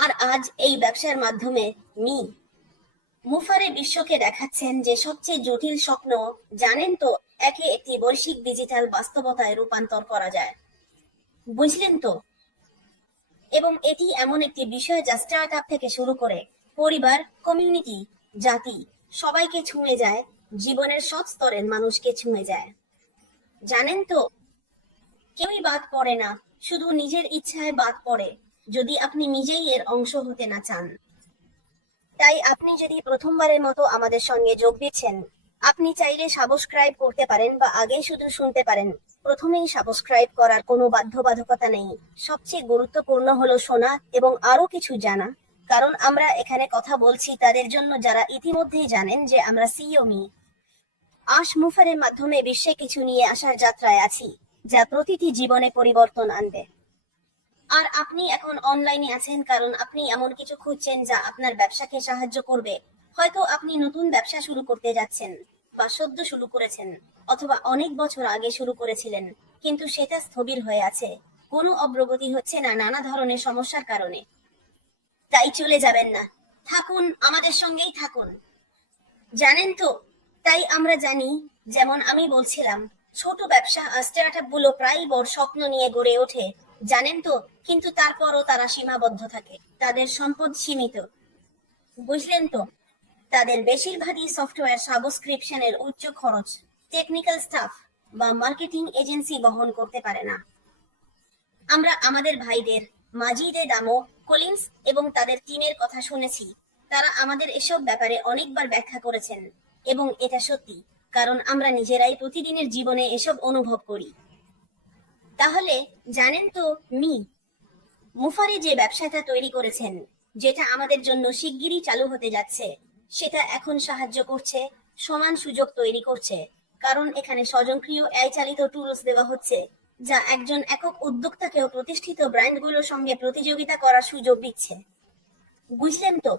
আর আজ এই ব্যবসার মাধ্যমে মি মুফারে বিশ্বকে দেখাচ্ছেন যে সবচেয়ে জটিল স্বপ্ন, জানেন তো, একে একটি বৈশ্বিক ডিজিটাল বাস্তবতায় রূপান্তর করা যায়। বুঝলেন তো? এবং এটি এমন একটি বিষয় যা স্টার্ট আপ থেকে শুরু করে পরিবার, কমিউনিটি, জাতি, সবাইকে ছুঁয়ে যায়, জীবনের সব স্তরের মানুষকে ছুঁয়ে যায়। জানেন তো, কেউই বাদ পড়ে না, শুধু নিজের ইচ্ছায় বাদ পড়ে, যদি আপনি নিজেই এর অংশ হতে না চান। তাই আপনি যদি প্রথমবারের মতো আমাদের সঙ্গে যোগ দিচ্ছেন, আপনি চাইলে সাবস্ক্রাইব করতে পারেন বা আগে শুধু শুনতে পারেন। প্রথমেই সাবস্ক্রাইব করার কোনো বাধ্যবাধকতা নেই। সবচেয়ে গুরুত্বপূর্ণ হলো শোনা এবং আরো কিছু জানা, কারণ আমরা এখানে কথা বলছি তাদের জন্য যারা ইতিমধ্যেই জানেন যে আমরা সিওমি আশ মুফারের মাধ্যমে বিশ্বে কিছু নিয়ে আসার যাত্রায় আছি, যা প্রতিটি জীবনে পরিবর্তন আনবে। আর আপনি এখন অনলাইনে আছেন কারণ আপনি এমন কিছু খুঁজছেন যা আপনার ব্যবসাকে সাহায্য করবে। হয়তো আপনি নতুন ব্যবসা শুরু করতে যাচ্ছেন, বা সদ্য শুরু করেছেন, অথবা অনেক বছর আগে শুরু করেছিলেন, কিন্তু সেটা স্থবির হয়ে আছে, কোনো অগ্রগতি হচ্ছে না নানা ধরনের সমস্যার কারণে। তাই চলে যাবেন না, থাকুন, আমাদের সঙ্গেই থাকুন। জানেন তো, তাই আমরা জানি, যেমন আমি বলছিলাম, ছোট ব্যবসা আর স্টার্টআপ গুলো প্রায়ই বড় স্বপ্ন নিয়ে গড়ে ওঠে, জানেন তো, কিন্তু তারপরও তারা সীমাবদ্ধ থাকে, তাদের সম্পদ সীমিত। বুঝলেন তো? তাদের বেশিরভাগই সফটওয়্যার সাবস্ক্রিপশনের উচ্চ খরচ, টেকনিক্যাল স্টাফ বা মার্কেটিং এজেন্সি বহন করতে পারে না। আমরা আমাদের ভাইদের, মাজিদে দামো, কলিন্স এবং তাদের টিমের কথা শুনেছি। তারা আমাদের এসব ব্যাপারে অনেকবার ব্যাখ্যা করেছেন, এবং এটা সত্যি, কারণ আমরা নিজেরাই প্রতিদিনের জীবনে এসব অনুভব করি। তাহলে জানেন তো, মুফারি যে ব্যবসাটা তৈরি করেছেন, যেটা আমাদের জন্য শিগগিরই চালু হতে যাচ্ছে, সেটা এখন সাহায্য করছে, সমান সুযোগ তৈরি করছে, কারণ এখানে স্বয়ংক্রিয় এআই চালিত টুলস দেওয়া হচ্ছে, যা একজন একক উদ্যোক্তাকেও প্রতিষ্ঠিত ব্র্যান্ডগুলোর সঙ্গে প্রতিযোগিতা করার সুযোগ দিচ্ছে। বুঝলেন তো?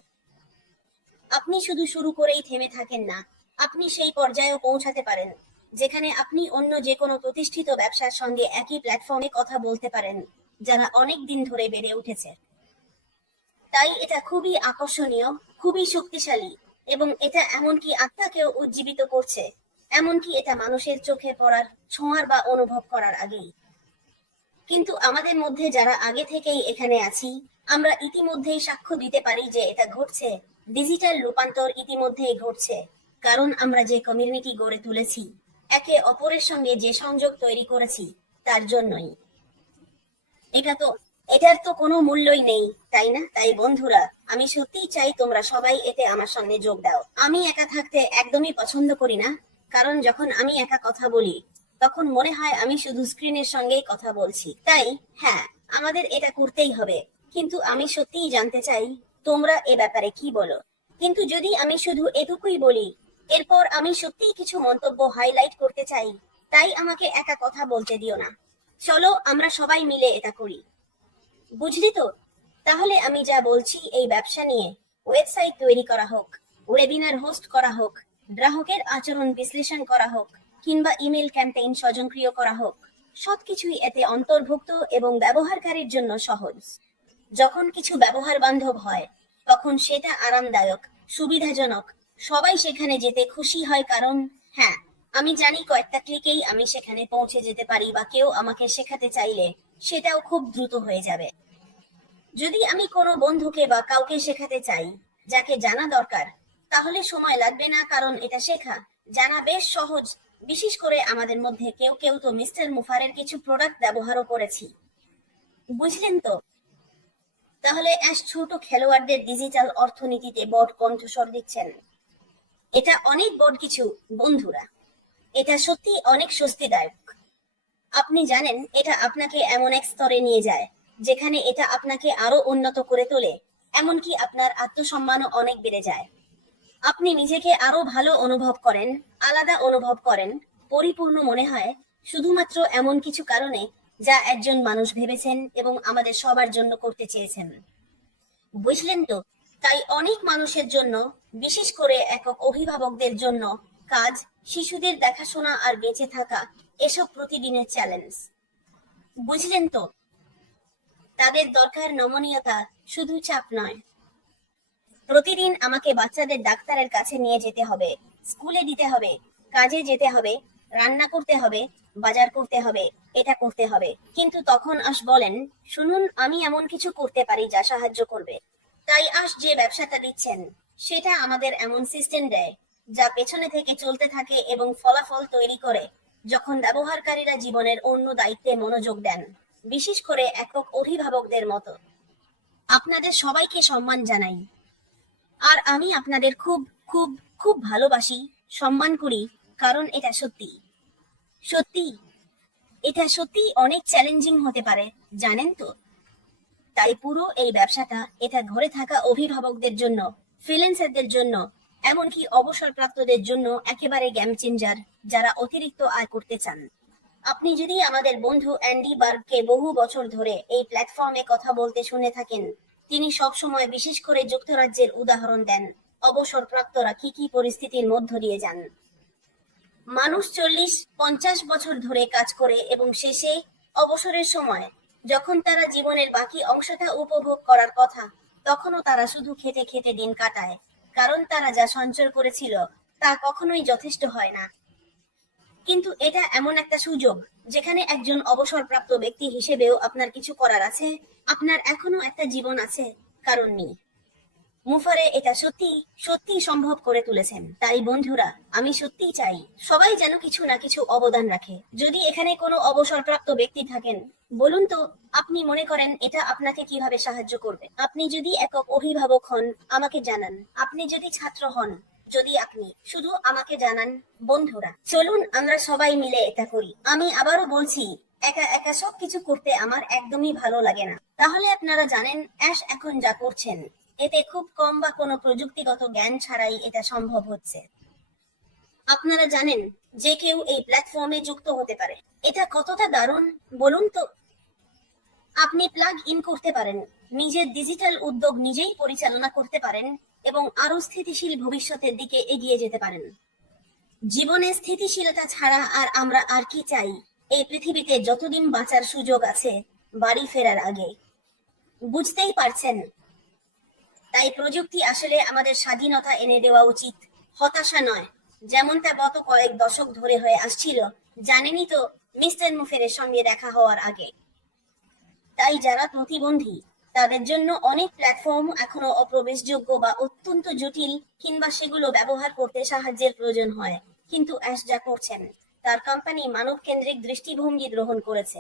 আপনি শুধু শুরু করেই থেমে থাকেন না, আপনি সেই পর্যায়েও পৌঁছাতে পারেন যেখানে আপনি অন্য যে কোনো প্রতিষ্ঠিত ব্যবসার সঙ্গে একই প্ল্যাটফর্মে কথা বলতে পারেন, যারা অনেক দিন ধরে বেড়ে উঠেছে। তাই এটা খুবই আকর্ষণীয়, খুবই শক্তিশালী, এবং এটা এমনকি আত্মাকেও উজ্জীবিত করছে, এমনকি এটা মানুষের চোখে পড়ার, ছোঁয়ার বা অনুভব করার আগেই। কিন্তু আমাদের মধ্যে যারা আগে থেকেই এখানে আছি, আমরা ইতিমধ্যেই সাক্ষ্য দিতে পারি যে এটা ঘটছে। ডিজিটাল রূপান্তর ইতিমধ্যেই ঘটছে, কারণ আমরা যে কমিউনিটি গড়ে তুলেছি, একে অপরের সঙ্গে যে সংযোগ তৈরি করেছি, তার জন্যই। এটা তো এটার তো কোনো মূল্যই নেই, তাই না? তাই বন্ধুরা, আমি সত্যিই চাই তোমরা সবাই এতে আমার সঙ্গে যোগ দাও। আমি একা থাকতে একদমই পছন্দ করি না, কারণ যখন আমি একা কথা বলি, তখন মনে হয় আমি শুধু স্ক্রিনের সঙ্গেই কথা বলছি। তাই হ্যাঁ, আমাদের এটা করতেই হবে। কিন্তু আমি সত্যিই জানতে চাই তোমরা এ ব্যাপারে কি বলো। কিন্তু যদি আমি শুধু এটুকুই বলি, এরপর আমি সত্যিই কিছু মন্তব্য হাইলাইট করতে চাই, তাই আমাকে একা কথা বলতে দিও না। চলো আমরা সবাই মিলে এটা করি। বুঝলি তো? তাহলে আমি যা বলছি, এই ব্যবসা নিয়ে ওয়েবসাইট তৈরি করা হোক, ওয়েবিনার হোস্ট করা হোক, গ্রাহকের আচরণ বিশ্লেষণ করা হোক, কিংবা ইমেল ক্যাম্পেইন স্বয়ংক্রিয় করা হোক, সবকিছুই এতে অন্তর্ভুক্ত এবং ব্যবহারকারীর জন্য সহজ। যখন কিছু ব্যবহার বান্ধব হয়, তখন সেটা আরামদায়ক, সুবিধাজনক, সবাই সেখানে যেতে খুশি হয়, কারণ হ্যাঁ, আমি জানি কয়েকটা ক্লিকেই আমি সেখানে পৌঁছে যেতে পারি, বা কেউ আমাকে শেখাতে চাইলে সেটাও খুব দ্রুত হয়ে যাবে। যদি আমি কোনো বন্ধুকে বা কাউকে শেখাতে চাই যাকে জানা দরকার, তাহলে সময় লাগবে না, কারণ এটা শেখা, জানা বেশ সহজ। বিশেষ করে আমাদের মধ্যে কেউ কেউ তো মিস্টার মুফারের কিছু প্রোডাক্ট ব্যবহারও করেছি। বুঝলেন তো? তাহলে অ্যাশ ছোট খেলোয়াড়দের ডিজিটাল অর্থনীতিতে বড় কণ্ঠস্বর দিচ্ছেন। এটা অনেক বড় কিছু, বন্ধুরা। এটা সত্যি অনেক স্বস্তিদায়ক। আপনি জানেন, এটা আপনাকে এমন এক স্তরে নিয়ে যায় যেখানে এটা আপনাকে আরো উন্নত করে তোলে, এমনকি আপনার আত্মসম্মানও অনেক বেড়ে যায়। আপনি নিজেকে আরো ভালো অনুভব করেন, আলাদা অনুভব করেন, পরিপূর্ণ মনে হয়, শুধুমাত্র এমন কিছু কারণে যা একজন মানুষ ভেবেছেন এবং আমাদের সবার জন্য করতে চেয়েছেন। বুঝলেন তো? তাই অনেক মানুষের জন্য, বিশেষ করে একক অভিভাবকদের জন্য, কাজ, শিশুদের দেখাশোনা আর বেঁচে থাকা, এসব প্রতিদিনের চ্যালেঞ্জ। বুঝলেন তো? তাদের দরকার নমনীয়তা, শুধু চাপ নয়। প্রতিদিন আমাকে বাচ্চাদের ডাক্তারের কাছে নিয়ে যেতে হবে, স্কুলে দিতে হবে, কাজে যেতে হবে, রান্না করতে হবে, বাজার করতে হবে, এটা করতে হবে। কিন্তু তখন আশ বলেন, শুনুন, আমি এমন কিছু করতে পারি যা সাহায্য করবে। তাই আশ যে ব্যবসাটা দিচ্ছেন সেটা আমাদের এমন সিস্টেম দেয় যা পেছনে থেকে চলতে থাকে এবং ফলাফল তৈরি করে যখন ব্যবহারকারীরা জীবনের অন্য দায়িত্বে মনোযোগ দেন, বিশেষ করে একক অভিভাবকদের মতো। আপনাদের সবাইকে সম্মান জানাই। আর আমি আপনাদের খুব খুব খুব ভালোবাসি, সম্মান করি, কারণ এটা সত্যি। সত্যি, এটা সত্যি অনেক চ্যালেঞ্জিং হতে পারে, জানেন তো। তাই পুরো এই ব্যবসাটা এটা ঘরে থাকা অভিভাবকদের জন্য, ফ্রিল্যান্সারদের জন্য, এমনকি অবসরপ্রাপ্তদের জন্য একেবারে গেম চেঞ্জার, যারা অতিরিক্ত আয় করতে চান। আপনি যদি আমাদের বন্ধু অ্যান্ডি বার্গকে বহু বছর ধরে এই প্ল্যাটফর্মে কথা বলতে শুনে থাকেন, তিনি সবসময় বিশেষ করে যুক্তরাজ্যের উদাহরণ দেন অবসরপ্রাপ্তরা কি কি পরিস্থিতির মধ্য দিয়ে যান। মানুষ 40-50 বছর ধরে কাজ করে এবং শেষে অবসরের সময় যখন তারা জীবনের বাকি অংশটা উপভোগ করার কথা, তখনও তারা শুধু খেতে খেতে দিন কাটায়, কারণ তারা যা সঞ্চয় করেছিল তা কখনোই যথেষ্ট হয় না। কিন্তু এটা এমন একটা সুযোগ যেখানে একজন অবসরপ্রাপ্ত ব্যক্তি হিসেবেও আপনার কিছু করার আছে, আপনার এখনো একটা জীবন আছে, কারণ নেই। মুফারে এটা সত্যি সত্যি সম্ভব করে তুলেছেন। তাই বন্ধুরা, আমি সত্যিই চাই সবাই যেন কিছু না কিছু অবদান রাখে। যদি এখানে কোনো অবসরপ্রাপ্ত ব্যক্তি থাকেন, বলুন তো আপনি মনে করেন এটা আপনাকে কিভাবে সাহায্য করবে। আপনি যদি একক অভিভাবক হন, আমাকে জানান। আপনি যদি ছাত্র হন, যদি আপনি শুধু আমাকে জানান। বন্ধুরা, চলুন আমরা সবাই মিলে এটা করি। আমি আবারও বলছি, একা একা সবকিছু করতে আমার একদমই ভালো লাগে না। তাহলে আপনারা জানেন অ্যাশ এখন যা করছেন, এতে খুব কম বা কোনো প্রযুক্তিগত জ্ঞান ছাড়াই এটা সম্ভব হচ্ছে। আপনারা জানেন যে কেউ এই প্ল্যাটফর্মে যুক্ত হতে পারে। এটা কতটা দারুণ বলুন তো। আপনি প্লাগ ইন করতে পারেন, নিজের ডিজিটাল উদ্যোগ নিজেই পরিচালনা করতে পারেন এবং আরো স্থিতিশীল ভবিষ্যতের দিকে এগিয়ে যেতে পারেন। জীবনে স্থিতিশীলতা ছাড়া আর আমরা আর কি চাই এই পৃথিবীতে যতদিন বাঁচার সুযোগ আছে, বাড়ি ফেরার আগে। বুঝতেই পারছেন। তাই প্রযুক্তি আসলে আমাদের স্বাধীনতা এনে দেওয়া উচিত, হতাশা নয়, যেমনটা গত কয়েক দশক ধরে হয়ে আসছিল, জানেনই তো, মিস্টার মুফেরের সঙ্গে দেখা হওয়ার আগে। তাই যারা প্রতিবন্ধী তাদের জন্য অনেক প্ল্যাটফর্ম এখনো অপ্রবেশযোগ্য বা অত্যন্ত জটিল, কিংবা সেগুলো ব্যবহার করতে সাহায্যের প্রয়োজন হয়। কিন্তু অ্যাশ যা করছেন, তার কোম্পানি মানব কেন্দ্রিক দৃষ্টিভঙ্গি গ্রহণ করেছে।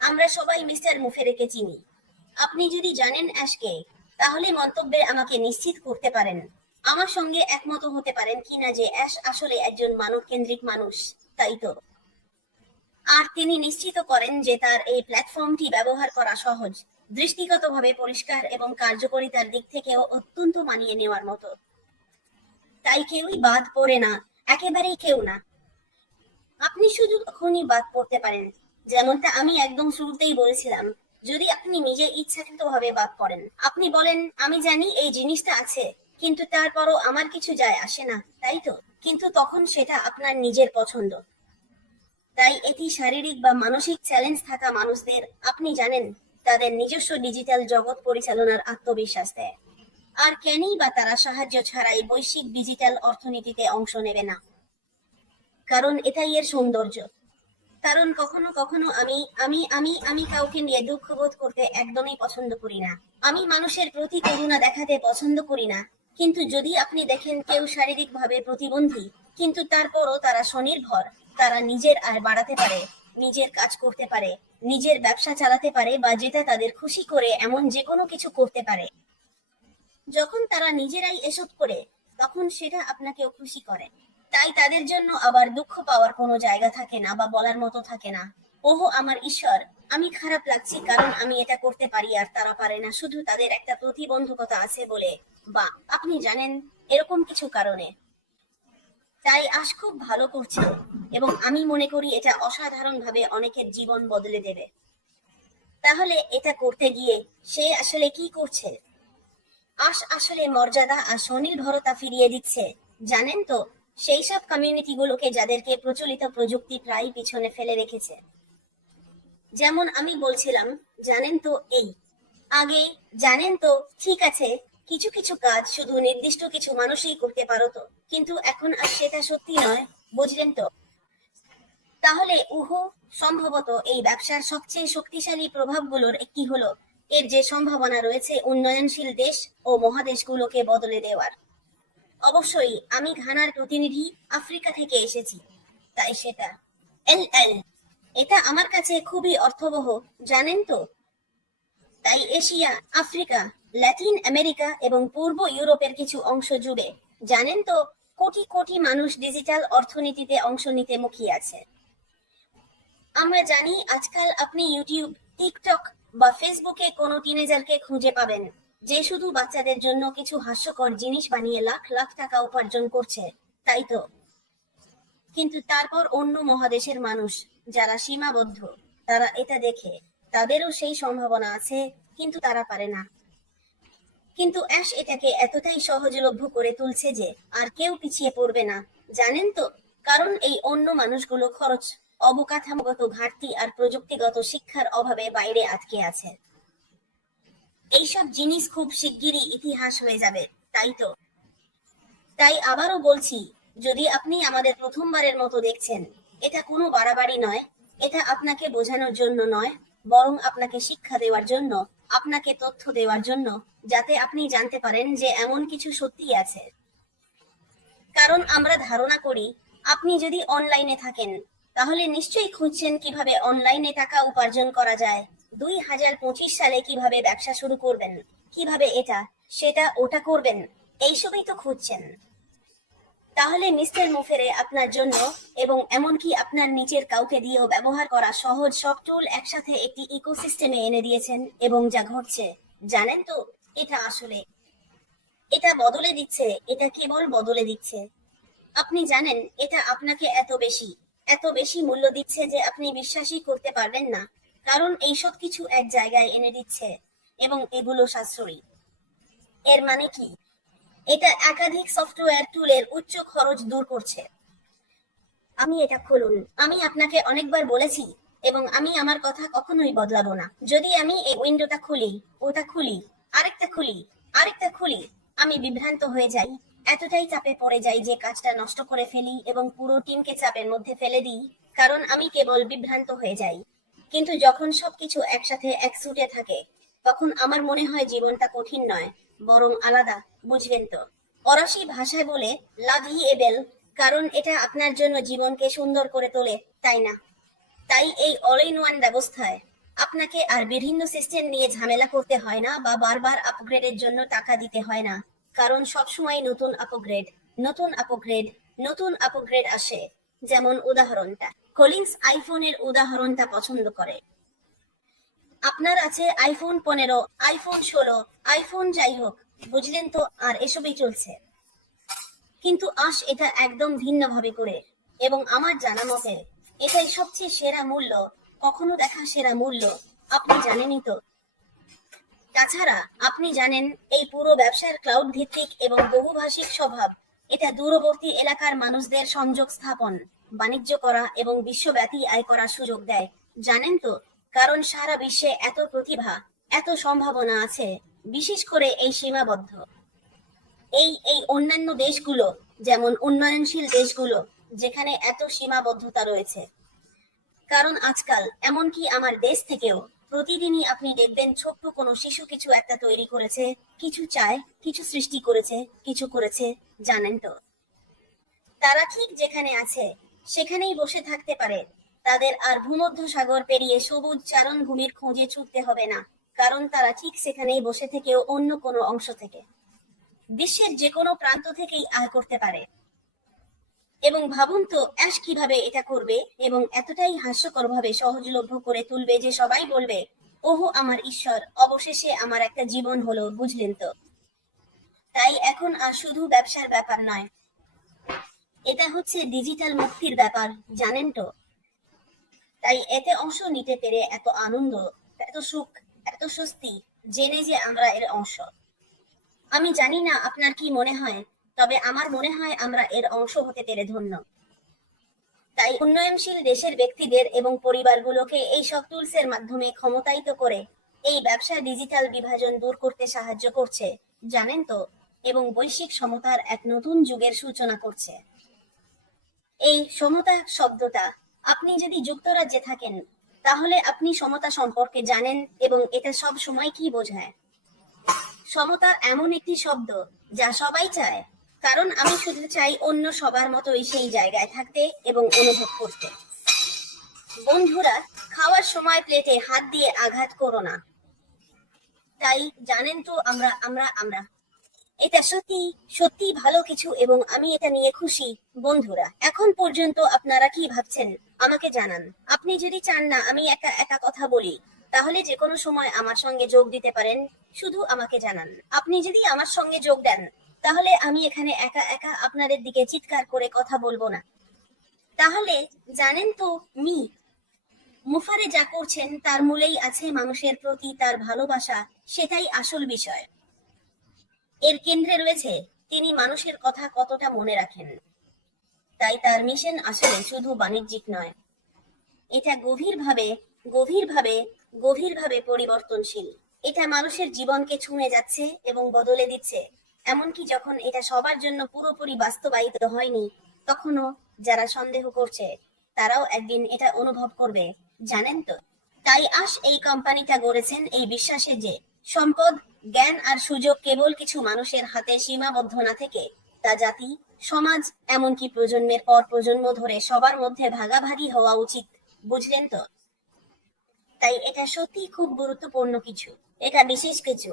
আমরা সবাই মিস্টার মুফেরেকে চিনি। আপনি যদি জানেন অ্যাশকে, তাহলে মন্তব্যে আমাকে নিশ্চিত করতে পারেন, আমার সঙ্গে একমত হতে পারেন কিনা যে অ্যাশ আসলে একজন মানব কেন্দ্রিক মানুষ, তাই তো। আর তিনি নিশ্চিত করেন যে তার এই প্ল্যাটফর্মটি ব্যবহার করা সহজ, দৃষ্টিগতভাবে পরিষ্কার এবং কার্যকারিতার দিক থেকেও অত্যন্ত মানিয়ে নেওয়ার মতো। তাই কেউই বাদ পড়ে না, একেবারেই কেউ না। আপনি শুধু তখনই বাদ পড়তে পারেন, যেমনটা আমি একদম শুরুতেই বলেছিলাম, যদি আপনি নিজে ইচ্ছাকৃতভাবে বাদ পড়েন। আপনি বলেন, আমি জানি এই জিনিসটা আছে, কিন্তু তারপরও আমার কিছু যায় আসে না, তাই তো। কিন্তু তখন সেটা আপনার নিজের পছন্দ। তাই এটি শারীরিক বা মানসিক চ্যালেঞ্জ থাকা মানুষদের, আপনি জানেন, তাদের নিজস্ব ডিজিটাল জগৎ পরিচালনার আত্মবিশ্বাস দেয়। আর কেনই বা তারা সাহায্য ছাড়াই বৈশ্বিক ডিজিটাল অর্থনীতিতে অংশ নেবে না? কারণ এটাই এর সৌন্দর্য। কারণ কখনো কখনো আমি আমি আমি আমি কাউকে নিয়ে দুঃখ বোধ করতে একদমই পছন্দ করি না। আমি মানুষের প্রতি করুণা দেখাতে পছন্দ করি না। কিন্তু যদি আপনি দেখেন কেউ শারীরিকভাবে প্রতিবন্ধী, কিন্তু তারপরও তারা স্বনির্ভর, তারা নিজের আয় বাড়াতে পারে, নিজের কাজ করতে পারে, নিজের ব্যবসা চালাতে পারে, বা যেটা তাদের খুশি করে এমন যে কোনো কিছু করতে পারে, যখন তারা নিজেরাই এসব করে, তখন সেটা আপনাকেও খুশি করে। তাই তাদের জন্য আবার দুঃখ পাওয়ার কোনো জায়গা থাকে না বা বলার মতো থাকে না, ওহো আমার ঈশ্বর, আমি খারাপ লাগছি কারণ আমি এটা করতে পারি আর তারা পারে না, শুধু তাদের একটা প্রতিবন্ধকতা আছে বলে, বা আপনি জানেন, এরকম কিছু কারণে। তাই আশ খুব ভালো করছে এবং আমি মনে করি এটা অসাধারণভাবে অনেকের জীবন বদলে দেবে। তাহলে এটা করতে গিয়ে সে আসলে কি করছে? আশ আসলে মর্যাদা আর স্বনির্ভরতা ফিরিয়ে দিচ্ছে, জানেন তো, সেই সব কমিউনিটিগুলোকে যাদেরকে প্রচলিত প্রযুক্তি প্রায় পিছনে ফেলে রেখেছে। যেমন আমি বলছিলাম, জানেন তো এই আগে, জানেন তো, ঠিক আছে, কিছু কিছু কাজ শুধু নির্দিষ্ট কিছু মানুষই করতে পারো তো, কিন্তু এখন আর সেটা সত্যি নয়, বুঝলেন তো? তাহলে সম্ভবত এই ব্যবসার সবচেয়ে শক্তিশালী প্রভাবগুলোর একটি হলো এর যে সম্ভাবনা রয়েছে উন্নয়নশীল দেশ ও মহাদেশগুলোকে বদলে দেওয়ার। অবশ্যই আমি ঘানার প্রতিনিধি, আফ্রিকা থেকে এসেছি, তাই সেটা এল এটা আমার কাছে খুবই অর্থবহ, জানেন তো? তাই এশিয়া, আফ্রিকা, ল্যাটিন আমেরিকা এবং পূর্ব ইউরোপের কিছু অংশ জুড়ে, জানেন তো, কোটি কোটি মানুষ ডিজিটাল অর্থনীতিতে অংশ নিতে মুখিয়ে আছে। আমরা জানি আজকাল আপনি ইউটিউব, টিকটক বা ফেসবুকে কোনো টিনেজারকে খুঁজে পাবেন যে শুধু বাচ্চাদের জন্য কিছু হাস্যকর জিনিস বানিয়ে লাখ লাখ টাকা উপার্জন করছে, তাই তো? কিন্তু তারপর অন্য মহাদেশের মানুষ যারা সীমাবদ্ধ, তারা এটা দেখে তাদেরও সেই সম্ভাবনা আছে, কিন্তু তারা পারে না। কিন্তু অ্যাশ এটাকে এতটাই সহজলভ্য করে তুলছে যে আর কেউ পিছিয়ে পড়বে না, জানেন তো? কারণ এই অন্য মানুষগুলো খরচ, অবকাঠামোগত ঘাটতি আর প্রযুক্তিগত শিক্ষার অভাবে বাইরে আটকে আছে। এইসব জিনিস খুব শিগগিরই ইতিহাস হয়ে যাবে, তাই তো? তাই আবারও বলছি, যদি আপনি আমাদের প্রথমবারের মতো দেখছেন, এটা কোনো বাড়াবাড়ি নয়, এটা আপনাকে বোঝানোর জন্য নয়, বরং আপনাকে শিক্ষা দেওয়ার জন্য, আপনাকে তথ্য দেওয়ার জন্য, যাতে আপনি জানতে পারেন যে এমন কিছু সত্যি আছে। কারণ আমরা ধারণা করি আপনি যদি অনলাইনে থাকেন, তাহলে নিশ্চয়ই খুঁজছেন কিভাবে অনলাইনে টাকা উপার্জন করা যায়, 2025 সালে কিভাবে ব্যবসা শুরু করবেন, কিভাবে এটা সেটা ওটা করবেন, এইসবই তো খুঁজছেন। তাহলে মিস্টার মুফেরে আপনার জন্য এবং এমনকি আপনার নিচের কাউকে দিয়েও ব্যবহার করা সহজ সব টুল একসাথে একটি ইকোসিস্টেমে এনে দিয়েছেন, এবং যা ঘটছে, জানেন তো, এটা আসলে এটা বদলে দিচ্ছে, এটা কেবল বদলে দিচ্ছে। আপনি জানেন এটা আপনাকে এত বেশি মূল্য দিচ্ছে যে আপনি বিশ্বাসই করতে পারবেন না, কারণ এই সব কিছু এক জায়গায় এনে দিচ্ছে, এবং এগুলো সাশ্রয়ী। এর মানে কি? এটা একাধিক সফটওয়্যার টুলের উচ্চ খরচ দূর করছে। আমি এটা খুলুন, আমি আপনাকে অনেকবার বলেছি, এবং আমি আমার কথা কখনোই বদলাবো না। যদি আমি এই উইন্ডোটা খুলি, ওটা খুলি, আরেকটা খুলি, আরেকটা খুলি, আমি বিভ্রান্ত হয়ে যাই, এতটাই চাপে পড়ে যাই যে কাজটা নষ্ট করে ফেলি এবং পুরো টিমকে চাপের মধ্যে ফেলে দিই, কারণ আমি কেবল বিভ্রান্ত হয়ে যাই। কিন্তু যখন সবকিছু একসাথে এক সুটে থাকে, তখন আমার মনে হয় জীবনটা কঠিন নয়, বরং আলাদা, বুঝলেন তো? ফরাসি ভাষায় বলে লাভ হি এবেল, কারণ এটা আপনার জন্য জীবনকে সুন্দর করে তোলে, তাই না? তাই এই অল ইন ওয়ান ব্যবস্থায় আপনাকে আর বিভিন্ন সিস্টেম নিয়ে ঝামেলা করতে হয় না বা বারবার আপগ্রেডের জন্য টাকা দিতে হয় না, কারণ সবসময় নতুন আপগ্রেড, নতুন আপগ্রেড, নতুন আপগ্রেড আসে। যেমন উদাহরণটা কলিংস আইফোনের উদাহরণটা পছন্দ করে। আপনার আছে আইফোন 15, আইফোন 16, আইফোন যাই হোক, বুঝলেন তো, আর এসবই চলছে। কিন্তু এটা একদম ভিন্নভাবে করে, এবং আমার জানা মতে এটাই সবচেয়ে সেরা মূল্য, কখনো দেখা সেরা মূল্য, আপনি জানেনই তো। তাছাড়া আপনি জানেন এই পুরো ব্যবসার ক্লাউড ভিত্তিক এবং বহুভাষিক স্বভাব, এটা দূরবর্তী এলাকার মানুষদের সংযোগ স্থাপন, বাণিজ্য করা এবং বিশ্বব্যাপী আয় করার সুযোগ দেয়, জানেন তো? কারণ সারা বিশ্বে এত প্রতিভা, এত সম্ভাবনা আছে, বিশেষ করে এই সীমাবদ্ধ এই এই অন্যান্য দেশগুলো, যেমন উন্নয়নশীল দেশগুলো, যেখানে এত সীমাবদ্ধতা রয়েছে। কারণ আজকাল এমনকি আমার দেশ থেকেও প্রতিদিনই আপনি দেখবেন ছোট্ট কোনো শিশু কিছু একটা তৈরি করেছে, কিছু চায়, কিছু সৃষ্টি করেছে, কিছু করেছে, জানেন তো? তারা ঠিক যেখানে আছে সেখানেই বসে থাকতে পারে, তাদের আর ভূমধ্য সাগর পেরিয়ে সবুজ চারণভূমির খোঁজে ছুটতে হবে না, কারণ তারা ঠিক সেখানেই বসে থেকেও অন্য কোনো অংশ থেকে, বিশ্বের যে কোনো প্রান্ত থেকেই আয় করতে পারে। এবং ভাবুন তো অ্যাশ কিভাবে এটা করবে, এবং এতটাই হাস্যকরভাবে সহজলভ্য করে তুলবে যে সবাই বলবে, ওহো আমার ঈশ্বর, অবশেষে আমার একটা জীবন হলো, বুঝলেন তো? তাই এখন আর শুধু ব্যবসার ব্যাপার নয়, এটা হচ্ছে ডিজিটাল মুক্তির ব্যাপার, জানেন তো? তাই এতে অংশ নিতে পেরে এত আনন্দ, এত সুখ, এত স্বস্তি, জেনে যে আমরা এর অংশ। আমি জানি না আপনার কি মনে হয়, তবে আমার মনে হয় আমরা এর অংশ হতে পেরে ধন্য। তাই উন্নয়নশীল দেশের ব্যক্তিদের এবং পরিবারগুলোকে এই সব টুলসের মাধ্যমে ক্ষমতায়িত করে এই ব্যবসা ডিজিটাল বিভাজন দূর করতে সাহায্য করছে, জানেন তো, এবং বৈশ্বিক সমতার এক নতুন যুগের সূচনা করছে। এই সমতা শব্দটা, আপনি যদি যুক্তরাজ্যে থাকেন তাহলে আপনি সমতা সম্পর্কে জানেন এবং এটা সব সময় কি বোঝায়। সমতা এমন একটি শব্দ যা সবাই চায়, কারণ আমি শুধু চাই অন্য সবার মতোই সেই জায়গায় থাকতে এবং অনুভব করতে। বন্ধুরা, খাওয়ার সময় প্লেটে হাত দিয়ে আঘাত করো না। তাই জানেন তো, আমরা আমরা আমরা এটা সত্যি সত্যি ভালো কিছু এবং আমি এটা নিয়ে খুশি। বন্ধুরা, এখন পর্যন্ত আপনারা কি ভাবছেন আমাকে জানান। আপনি যদি চান না আমি একা একা কথা বলি, তাহলে যে কোনো সময় আমার সঙ্গে যোগ দিতে পারেন, শুধু আমাকে জানান। আপনি যদি আমার সঙ্গে যোগ দেন তাহলে আমি এখানে একা একা আপনাদের দিকে চিৎকার করে কথা বলবো না। তাহলে জানেন তো, মুফারে যা করছেন তার মূলেই আছে মানুষের প্রতি তার ভালোবাসা। সেটাই আসল বিষয়। এর কেন্দ্রে রয়েছে তিনি মানুষের কথা কতটা মনে রাখেন। তাই তার মিশন আসলে শুধু বাণিজ্যিক নয়, এটা গভীরভাবে গভীরভাবে গভীরভাবে পরিবর্তনশীল। এটা মানুষের জীবনকে ছুঁয়ে যাচ্ছে এবং বদলে দিচ্ছে। এমনকি যখন এটা সবার জন্য পুরোপুরি বাস্তবায়িত হয়নি, তখনও যারা সন্দেহ করছে তারাও একদিন এটা অনুভব করবে, জানেন তো। তাই এই কোম্পানিটা গড়েছেন এই বিশ্বাসে যে সম্পদ, জ্ঞান আর সুযোগ কেবল কিছু মানুষের হাতে সীমাবদ্ধ না থেকে তা জাতি, সমাজ, এমনকি প্রজন্মের পর প্রজন্ম ধরে সবার মধ্যে ভাগাভাগি হওয়া উচিত, বুঝলেন তো। তাই এটা সত্যি খুব গুরুত্বপূর্ণ কিছু, এটা বিশেষ কিছু।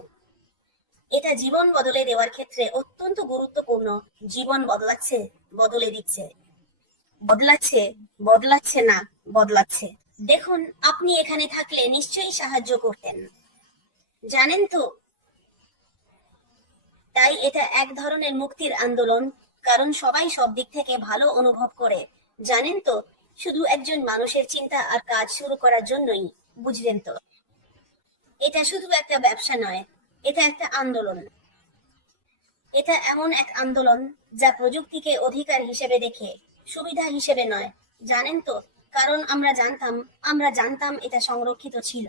এটা জীবন বদলে দেওয়ার ক্ষেত্রে অত্যন্ত গুরুত্বপূর্ণ। জীবন বদলাচ্ছে, বদলে দিচ্ছে, বদলাচ্ছে, বদলাচ্ছে না, বদলাচ্ছে। দেখুন, আপনি এখানে থাকলে নিশ্চয়ই সাহায্য করতেন, জানেন তো। তাই এটা এক ধরনের মুক্তির আন্দোলন, কারণ সবাই সব দিক থেকে ভালো অনুভব করে, জানেন তো, শুধু একজন মানুষের চিন্তা আর কাজ শুরু করার জন্যই, বুঝলেন তো। এটা শুধু একটা ব্যবসা নয়, এটা একটা আন্দোলন। এটা এমন এক আন্দোলন যা প্রযুক্তিকে অধিকার হিসেবে দেখে, সুবিধা হিসেবে নয়, জানেন তো। কারণ আমরা জানতাম এটা সংরক্ষিত ছিল।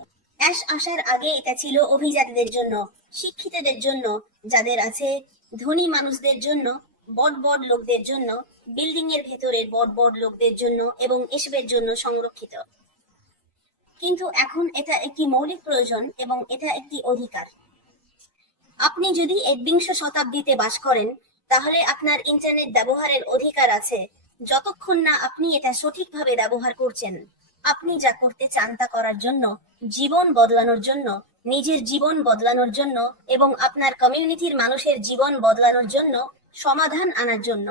আসার আগে এটা ছিল অভিজাতদের জন্য, শিক্ষিতদের জন্য, যাদের আছে, ধনী মানুষদের জন্য, বড় বড় লোকদের জন্য, বিল্ডিং এর ভেতরের বড় বড় লোকদের জন্য এবং এসবের জন্য সংরক্ষিত। কিন্তু এখন এটা একটি মৌলিক প্রয়োজন এবং এটা একটি অধিকার। আপনি যদি 21শ শতাব্দীতে বাস করেন তাহলে আপনার ইন্টারনেট ব্যবহারের অধিকার আছে, যতক্ষণ না আপনি এটা সঠিকভাবে ব্যবহার করছেন। আপনি যা করতে চান তা করার জন্য, জীবন বদলানোর জন্য, নিজের জীবন বদলানোর জন্য এবং আপনার কমিউনিটির মানুষের জীবন বদলানোর জন্য, সমাধান আনার জন্য।